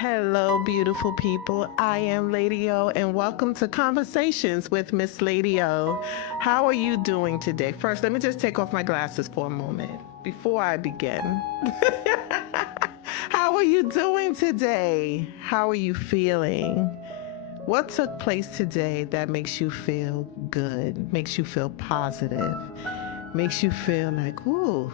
Hello, beautiful people. I am Lady O, and welcome to Conversations with Miss Lady O. How are you doing today? First, let me just take off my glasses for a moment before I begin. How are you doing today? How are you feeling? What took place today that makes you feel good, makes you feel positive, makes you feel like, ooh,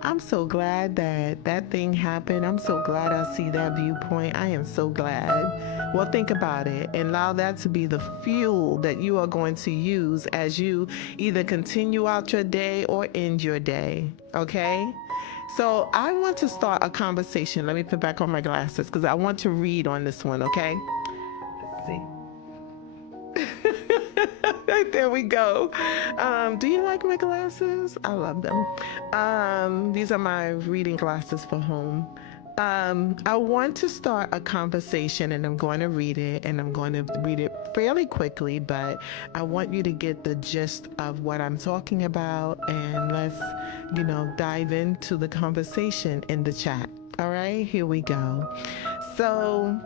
I'm so glad that that thing happened. I'm so glad I see that viewpoint. I am so glad. Well, think about it and allow that to be the fuel that you are going to use as you either continue out your day or end your day. Okay? So I want to start a conversation. Let me put back on my glasses because I want to read on this one. Okay? Let's see. There we go. Do you like my glasses? I love them. These are my reading glasses for home. I want to start a conversation and I'm going to read it and I'm going to read it fairly quickly, but I want you to get the gist of what I'm talking about and let's, dive into the conversation in the chat. All right, here we go. So,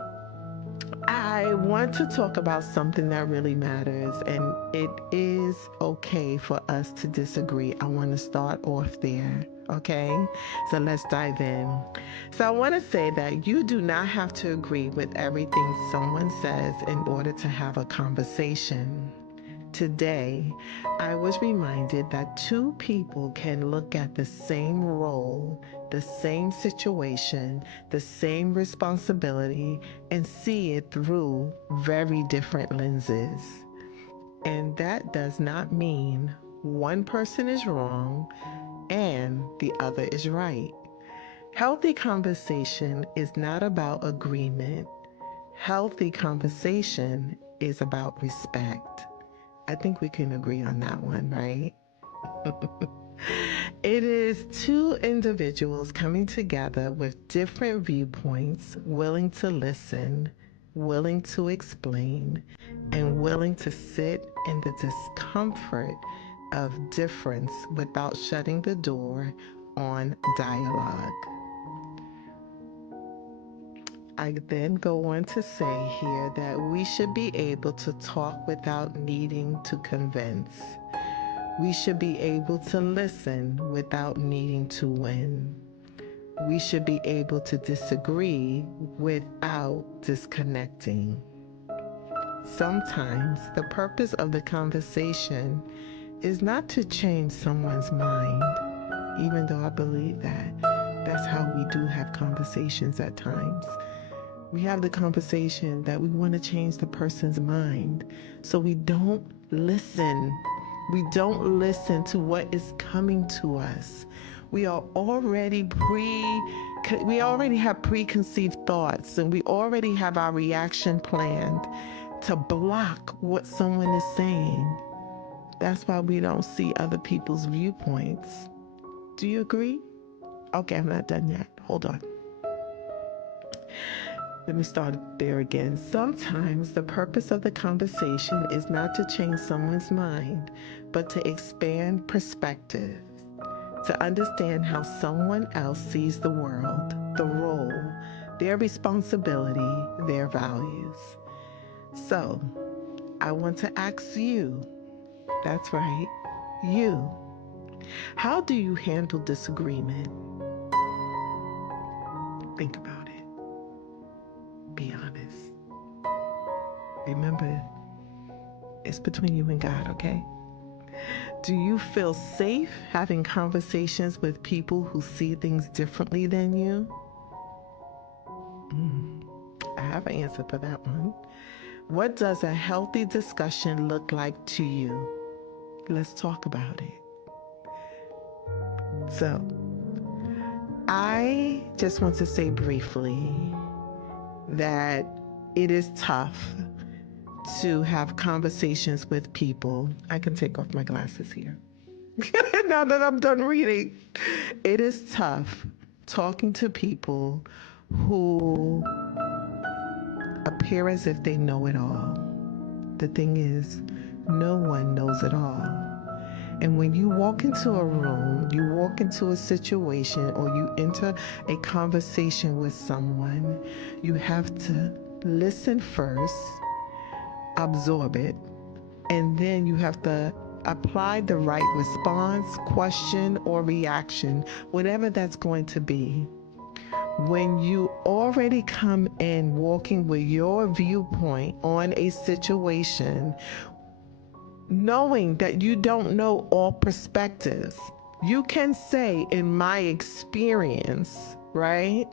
I want to talk about something that really matters, and it is okay for us to disagree. I want to start off there, okay? So let's dive in. So I want to say that you do not have to agree with everything someone says in order to have a conversation. Today, I was reminded that two people can look at the same role, the same situation, the same responsibility, and see it through very different lenses. And that does not mean one person is wrong and the other is right. Healthy conversation is not about agreement. Healthy conversation is about respect. I think we can agree on that one, right? It is two individuals coming together with different viewpoints, willing to listen, willing to explain, and willing to sit in the discomfort of difference without shutting the door on dialogue. I then go on to say here that we should be able to talk without needing to convince. We should be able to listen without needing to win. We should be able to disagree without disconnecting. Sometimes the purpose of the conversation is not to change someone's mind, even though I believe that that's how we do have conversations at times. We have the conversation that we want to change the person's mind. So we don't listen. We don't listen to what is coming to us. We already have preconceived thoughts and we already have our reaction planned to block what someone is saying. That's why we don't see other people's viewpoints. Do you agree? Okay, I'm not done yet. Hold on. Let me start there again. Sometimes the purpose of the conversation is not to change someone's mind, but to expand perspective, to understand how someone else sees the world, the role, their responsibility, their values. So, I want to ask you, that's right, you, how do you handle disagreement? Think about it. Be honest. Remember, it's between you and God, okay? Do you feel safe having conversations with people who see things differently than you? I have an answer for that one. What does a healthy discussion look like to you? Let's talk about it. So, I just want to say briefly that it is tough to have conversations with people. I can take off my glasses here. Now that I'm done reading, it is tough talking to people who appear as if they know it all. The thing is, no one knows it all. And when you walk into a room, you walk into a situation, or you enter a conversation with someone, you have to listen first, absorb it, and then you have to apply the right response, question, or reaction, whatever that's going to be. When you already come in walking with your viewpoint on a situation, knowing that you don't know all perspectives, you can say, in my experience, right?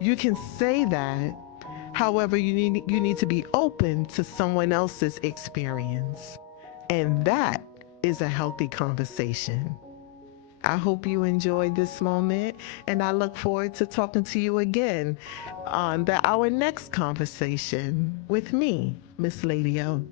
You can say that. However, you need to be open to someone else's experience. And that is a healthy conversation. I hope you enjoyed this moment, and I look forward to talking to you again on our next conversation with me, Miss Lady O.